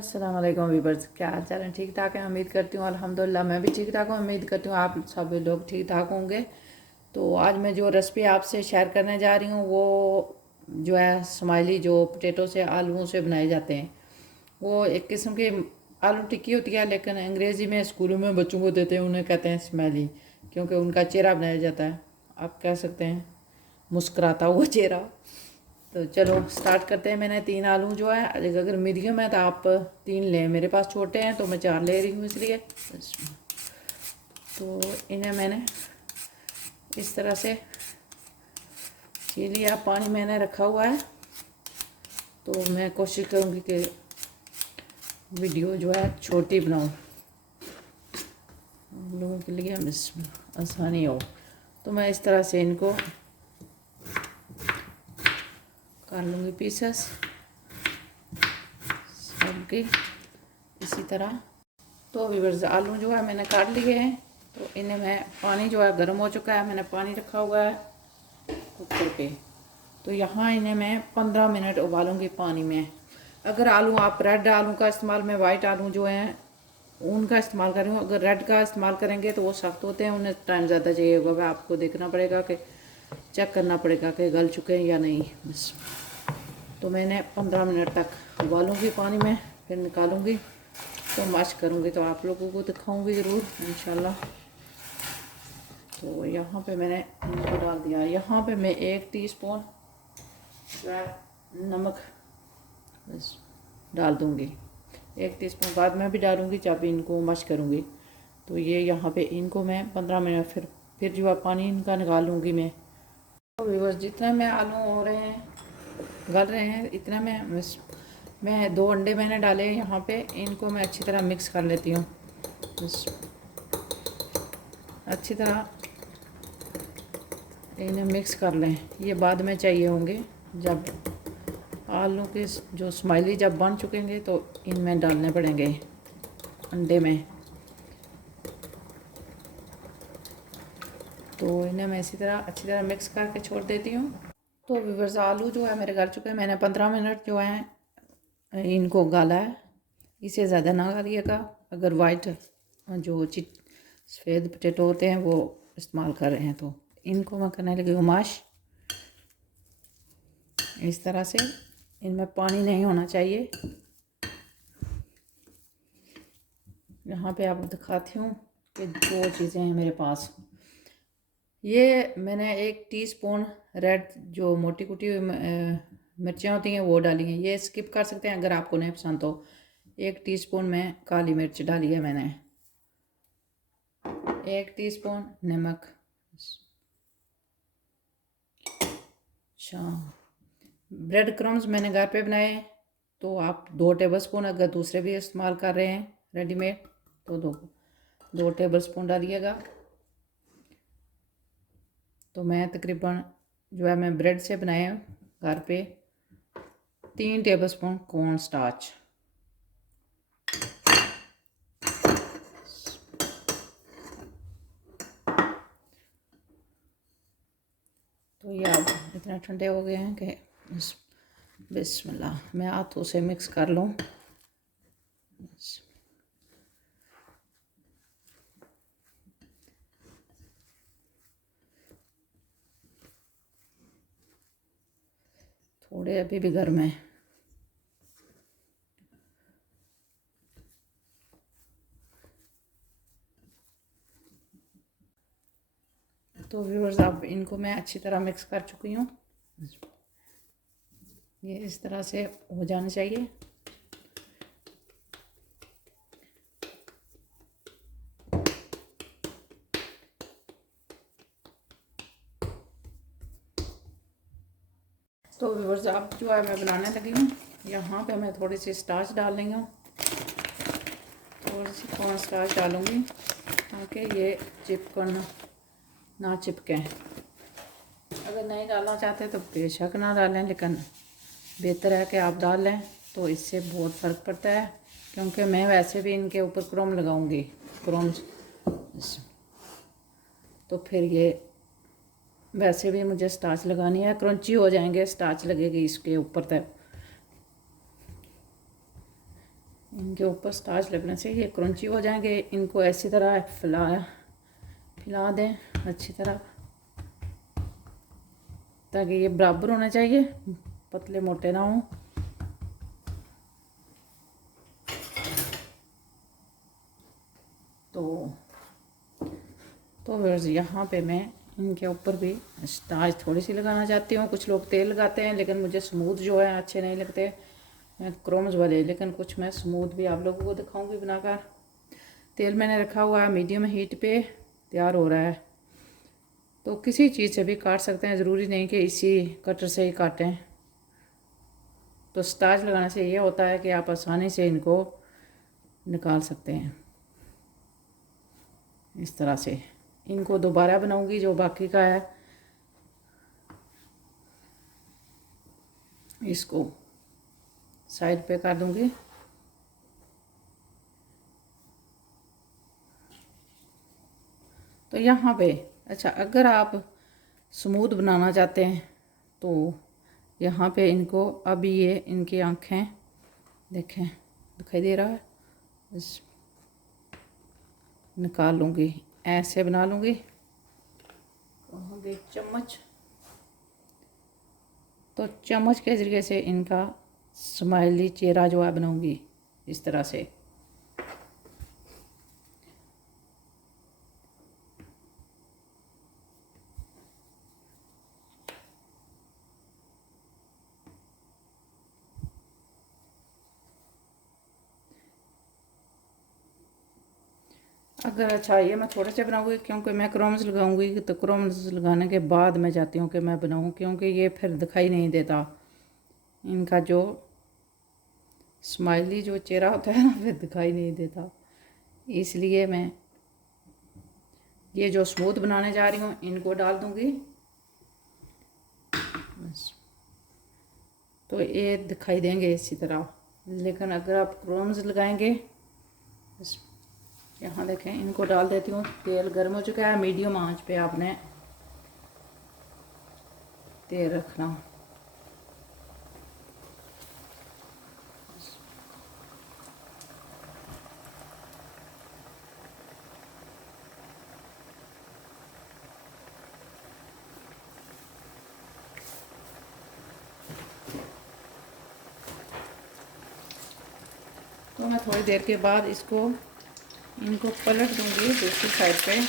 अस्सलाम वालेकुम वीवर्स, क्या हाल चाल है? ठीक ठाक है। उम्मीद करती हूँ अल्हम्दुलिल्लाह मैं भी ठीक ठाक हूँ। उम्मीद करती हूँ आप सभी लोग ठीक ठाक होंगे। तो आज मैं जो रेसिपी आपसे शेयर करने जा रही हूँ वो जो है स्माइली, जो पोटैटो से आलूओं से बनाए जाते हैं। वो एक किस्म की आलू टिक्की होती है, लेकिन अंग्रेज़ी में स्कूलों में बच्चों को देते हैं, उन्हें कहते हैं स्माइली, क्योंकि उनका चेहरा बनाया जाता है। आप कह सकते हैं मुस्कुराता हुआ चेहरा। तो चलो स्टार्ट करते हैं। मैंने 3 आलू जो है, अगर मीडियम है तो आप 3 लें, मेरे पास छोटे हैं तो मैं 4 ले रही हूँ इसलिए। तो इन्हें मैंने इस तरह से छील लिया। पानी मैंने रखा हुआ है, तो मैं कोशिश करूँगी कि वीडियो जो है छोटी बनाऊँ, लोगों के लिए आसानी हो। तो मैं इस तरह से इनको कर लूँगी पीसेस सबके इसी तरह। तो व्यूअर्स, आलू जो है मैंने काट लिए हैं। तो इन्हें मैं, पानी जो है गर्म हो चुका है, मैंने पानी रखा हुआ है कुकर पे। तो यहाँ इन्हें मैं 15 मिनट उबालूँगी पानी में। अगर आलू आप रेड आलू का इस्तेमाल, मैं वाइट आलू जो हैं उनका इस्तेमाल कर रही हूँ। अगर रेड का इस्तेमाल करेंगे तो वो सख्त होते हैं, उन्हें टाइम ज़्यादा चाहिए होगा। वह आपको देखना पड़ेगा कि चेक करना पड़ेगा कि गल चुके हैं या नहीं। बस, तो मैंने 15 मिनट तक उबालूँगी पानी में, फिर निकालूँगी तो मैश करूँगी, तो आप लोगों को दिखाऊँगी ज़रूर इंशाल्लाह। तो यहाँ पे मैंने इनको डाल दिया। यहाँ पे मैं 1 टीस्पून नमक बस डाल दूँगी। 1 टीस्पून बाद में भी डालूँगी जब इनको मैश करूँगी। तो ये यहाँ पे इनको मैं 15 मिनट फिर जो है पानी इनका निकाल लूँगी मैं। तो व्यूअर्स, जितना मैं आलू हो रहे हैं, गल रहे हैं, इतना मैं 2 अंडे मैंने डाले हैं यहाँ पे। इनको मैं अच्छी तरह मिक्स कर लेती हूँ। बस अच्छी तरह इन्हें मिक्स कर लें। ये बाद में चाहिए होंगे जब आलू के जो स्माइली जब बन चुकेंगे तो इनमें डालने पड़ेंगे अंडे में। तो इन्हें मैं इसी तरह अच्छी तरह मिक्स करके छोड़ देती हूँ। तो व्यूअर्स, आलू जो है मेरे गल चुके हैं। मैंने 15 मिनट जो है इनको गाला है, इससे ज़्यादा ना गालिएगा। अगर वाइट जो सफ़ेद पोटैटो होते हैं वो इस्तेमाल कर रहे हैं तो इनको मैं करने लगी हूँ मैश। इस तरह से इनमें पानी नहीं होना चाहिए। यहाँ पे आपको दिखाती हूँ कि 2 चीज़ें हैं मेरे पास। ये मैंने 1 टीस्पून रेड जो मोटी कुटी हुई मिर्चियाँ होती हैं वो डाली हैं। ये स्किप कर सकते हैं अगर आपको नहीं पसंद तो। 1 टीस्पून में काली मिर्च डाली है मैंने। 1 टीस्पून नमक। अच्छा, ब्रेड क्रम्स मैंने घर पे बनाए, तो आप 2 टेबलस्पून, अगर दूसरे भी इस्तेमाल कर रहे हैं रेडीमेड तो 2 टेबलस्पून डालिएगा। तो मैं तकरीबन जो है मैं ब्रेड से बनाए हैं घर पे 3 टेबलस्पून कॉर्न स्टार्च। तो ये अब इतना ठंडे हो गए हैं कि बिस्मिल्लाह मैं हाथों से मिक्स कर लूँ। थोड़े अभी भी गर्म है। तो व्यूअर्स, अब इनको मैं अच्छी तरह मिक्स कर चुकी हूँ। ये इस तरह से हो जाना चाहिए। तो व्यूअर्स, अब जो है मैं बनाने लगी हूँ। यहाँ पे मैं थोड़ी सी स्टार्च डाल रही हूँ, थोड़ी सी कॉर्न स्टार्च डालूँगी ताकि ये चिपकन ना चिपके। अगर नहीं डालना चाहते तो बेशक ना डालें, लेकिन बेहतर है कि आप डाल लें, तो इससे बहुत फ़र्क पड़ता है। क्योंकि मैं वैसे भी इनके ऊपर क्रोम लगाऊंगी, क्रोम, तो फिर ये वैसे भी मुझे स्टार्च लगानी है, क्रंची हो जाएंगे, स्टार्च लगेगी इसके ऊपर तक। इनके ऊपर स्टार्च लगने से ये क्रंची हो जाएंगे। इनको ऐसी तरह फैला दें अच्छी तरह, ताकि ये बराबर होना चाहिए, पतले मोटे ना हों। तो व्यूअर्स यहाँ पे मैं इनके ऊपर भी स्टार्च थोड़ी सी लगाना चाहती हूँ। कुछ लोग तेल लगाते हैं, लेकिन मुझे स्मूथ जो है अच्छे नहीं लगते, मैं क्रोम्स वाले। लेकिन कुछ मैं स्मूथ भी आप लोगों को दिखाऊंगी बनाकर। तेल मैंने रखा हुआ है, मीडियम हीट पे तैयार हो रहा है। तो किसी चीज़ से भी काट सकते हैं, ज़रूरी नहीं कि इसी कटर से ही काटें। तो स्टार्च लगाने से ये होता है कि आप आसानी से इनको निकाल सकते हैं। इस तरह से इनको दोबारा बनाऊंगी, जो बाकी का है इसको साइड पे कर दूंगी। तो यहाँ पे अच्छा, अगर आप स्मूथ बनाना चाहते हैं तो यहाँ पे इनको अभी ये इनकी आँखें देखें, दिखाई दे रहा है, बस निकाल लूँगी, ऐसे बना लूँगी। एक चम्मच, तो चम्मच के ज़रिए से इनका स्माइली चेहरा जो है बनाऊँगी इस तरह से। अगर अच्छा, ये मैं थोड़े से बनाऊँगी क्योंकि मैं क्रोम्स लगाऊंगी, तो क्रोम्स लगाने के बाद मैं चाहती हूँ कि मैं बनाऊँ, क्योंकि ये फिर दिखाई नहीं देता। इनका जो स्माइली जो चेहरा होता है ना, फिर दिखाई नहीं देता। इसलिए मैं ये जो स्मूथ बनाने जा रही हूँ इनको डाल दूँगी बस। तो ये दिखाई देंगे इसी तरह। लेकिन अगर आप क्रोम्स लगाएंगे, बस यहाँ देखें, इनको डाल देती हूँ। तेल गर्म हो चुका है, मीडियम आंच पे आपने तेल रखना। तो मैं थोड़ी देर के बाद इनको पलट दूंगी दूसरी साइड पे,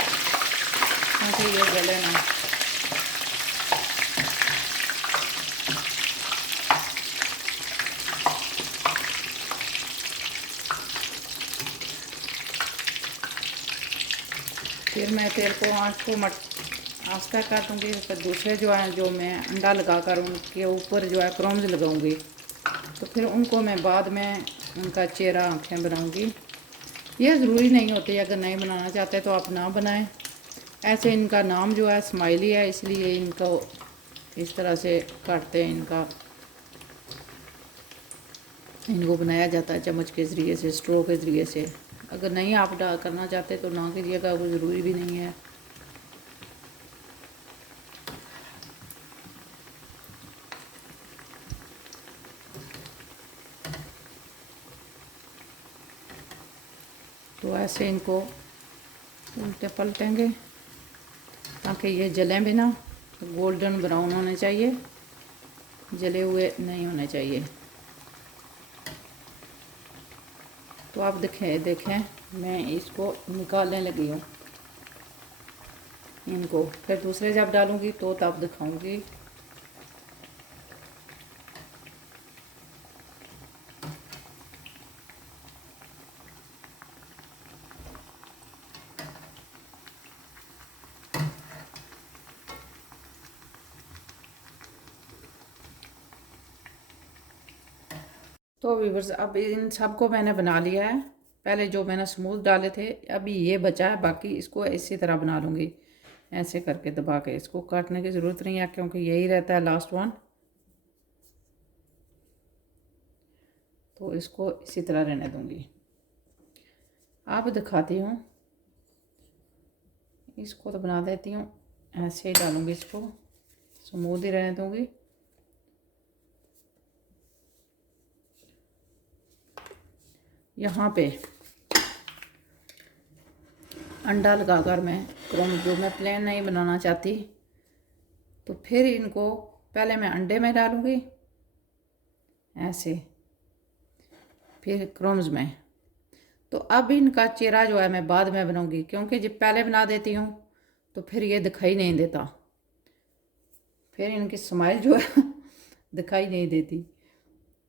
ताकि ये गले ना। फिर मैं तेल को आँच को आस्ता कर दूँगी। फिर दूसरे जो है, जो मैं अंडा लगा कर उनके ऊपर जो है क्रोम्स लगाऊंगी, तो फिर उनको मैं बाद में उनका चेहरा आँखें बनाऊंगी। ये ज़रूरी नहीं होती, अगर नहीं बनाना चाहते तो आप ना बनाएं। ऐसे इनका नाम जो है स्माइली है, इसलिए इनको इस तरह से काटते हैं। इनको बनाया जाता है चम्मच के ज़रिए से, स्ट्रो के ज़रिए से। अगर नहीं आप करना चाहते तो ना कीजिएगा, वो ज़रूरी भी नहीं है। तो ऐसे इनको उल्टे पलटेंगे ताकि ये जलें भी ना। गोल्डन ब्राउन होने चाहिए, जले हुए नहीं होने चाहिए। तो आप देखें मैं इसको निकालने लगी हूँ। इनको फिर दूसरे जब डालूँगी तो तब दिखाऊँगी। तो व्यूअर्स, अब इन सबको मैंने बना लिया है। पहले जो मैंने स्मूथ डाले थे, अभी ये बचा है, बाकी इसको इसी तरह बना लूँगी। ऐसे करके दबा के, इसको काटने की ज़रूरत नहीं है क्योंकि यही रहता है लास्ट वन। तो इसको इसी तरह रहने दूँगी। अब दिखाती हूँ, इसको तो बना देती हूँ, ऐसे ही डालूँगी, इसको स्मूथ ही रहने दूँगी। यहाँ पे अंडा लगाकर मैं क्रोम जो मैं प्लेन नहीं बनाना चाहती, तो फिर इनको पहले मैं अंडे में डालूँगी ऐसे, फिर क्रोम्स में। तो अब इनका चेहरा जो है मैं बाद में बनाऊँगी, क्योंकि जब पहले बना देती हूँ तो फिर ये दिखाई नहीं देता, फिर इनकी स्माइल जो है दिखाई नहीं देती।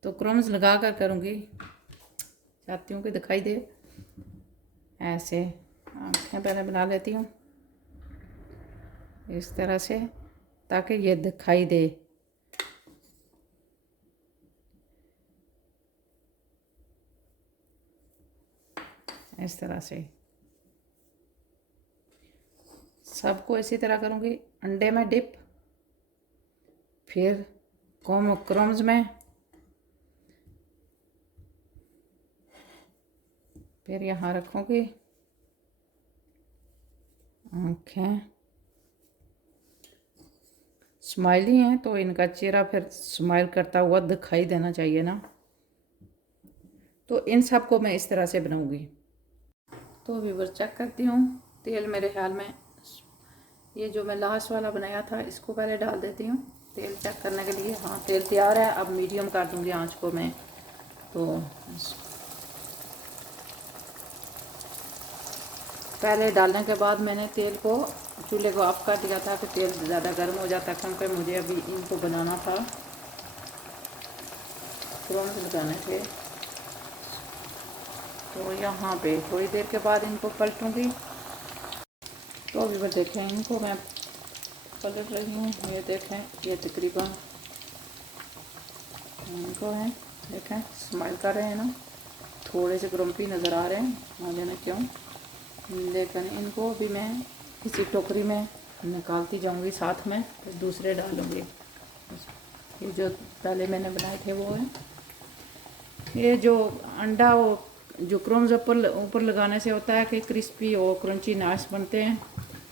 तो क्रोम्स लगा कर करूँगी, चाहती हूँ कि दिखाई दे। ऐसे आँखें पहले बना लेती हूँ इस तरह से, ताकि ये दिखाई दे। इस तरह से सबको इसी तरह करूँगी। अंडे में डिप, फिर क्रोम्स में, फिर यहाँ रखूँगी आँखें। स्माइली हैं तो इनका चेहरा फिर स्माइल करता हुआ दिखाई देना चाहिए ना। तो इन सब को मैं इस तरह से बनाऊँगी। तो व्यूअर चेक करती हूँ, तेल मेरे ख्याल में ये जो मैं लास्ट वाला बनाया था इसको पहले डाल देती हूँ तेल चेक करने के लिए। हाँ, तेल तैयार है। अब मीडियम कर दूँगी आंच को मैं। तो पहले डालने के बाद मैंने तेल को, चूल्हे को ऑफ कर दिया था कि तेल ज़्यादा गर्म हो जाता, क्योंकि मुझे अभी इनको बनाना था, तुरंत लगाने थे। तो यहाँ पे थोड़ी देर के बाद इनको पलटूँगी। तो अभी देखें, इनको मैं पलट रही हूँ। ये देखें, ये तकरीबन इनको है, देखें स्माइल कर रहे हैं ना, थोड़े से ग्रम्पी नज़र आ रहे हैं, ना जाने क्यों। लेकिन इनको भी मैं किसी टोकरी में निकालती जाऊंगी, साथ में फिर दूसरे डालूंगी। ये जो पहले मैंने बनाए थे वो है। ये जो अंडा, वो जो क्रोम्स ऊपर लगाने से होता है कि क्रिस्पी और क्रंची नाश बनते हैं।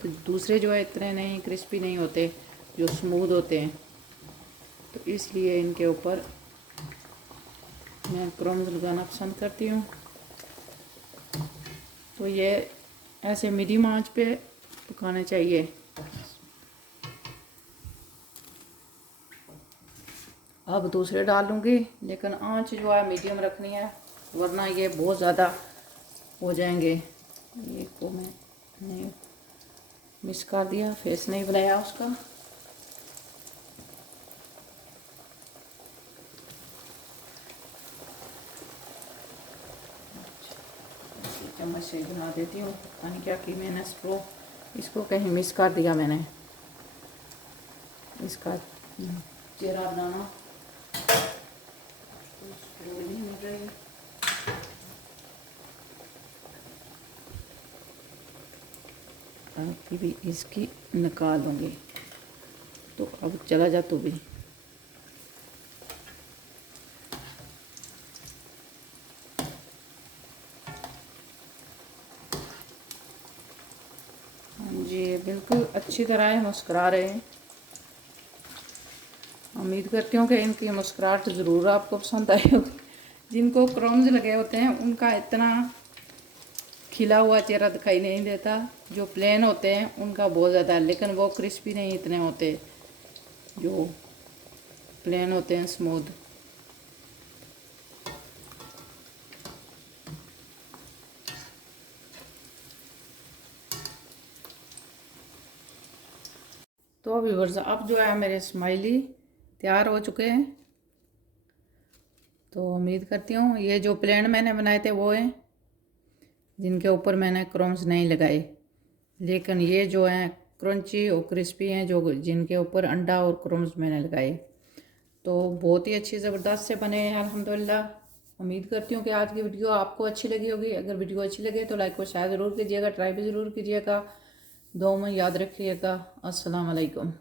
तो दूसरे जो है इतने नहीं क्रिस्पी नहीं होते, जो स्मूथ होते हैं। तो इसलिए इनके ऊपर मैं क्रोम्स लगाना पसंद करती हूँ। तो ये ऐसे मीडियम आंच पे पकाने चाहिए। अब दूसरे डालूंगी, लेकिन आंच जो है मीडियम रखनी है, वरना ये बहुत ज़्यादा हो जाएंगे। ये को मैं नहीं मिस कर दिया, फेस नहीं बनाया उसका। चम्मच से बना देती हूँ, पता नहीं क्या की मैंने इसको कहीं मिस कर दिया मैंने। इसका चेहरा बनाना नहीं मिल रही। अभी भी इसकी निकाल दूँगी। तो अब चला जा तू भी। जी, बिल्कुल अच्छी तरह है, मुस्कुरा रहे हैं। उम्मीद करती हूँ कि इनकी मुस्कुराहट ज़रूर आपको पसंद आई होगी। जिनको क्रोम्स लगे होते हैं उनका इतना खिला हुआ चेहरा दिखाई नहीं देता, जो प्लेन होते हैं उनका बहुत ज़्यादा, लेकिन वो क्रिस्पी नहीं इतने होते जो प्लेन होते हैं, स्मूथ। तो व्यूअर्स, अब जो है मेरे स्माइली तैयार हो चुके हैं। तो उम्मीद करती हूँ ये जो प्लेन मैंने बनाए थे वो हैं, जिनके ऊपर मैंने क्रोम्स नहीं लगाए। लेकिन ये जो हैं क्रंची और क्रिस्पी हैं, जो जिनके ऊपर अंडा और क्रोम्स मैंने लगाए। तो बहुत ही अच्छी ज़बरदस्त से बने हैं अल्हम्दुलिल्लाह। उम्मीद करती हूँ कि आज की वीडियो आपको अच्छी लगी होगी। अगर वीडियो अच्छी लगे तो लाइक और शेयर ज़रूर कीजिएगा, ट्राई भी ज़रूर कीजिएगा। दुआ में याद रखिएगा। अस्सलाम वालेकुम।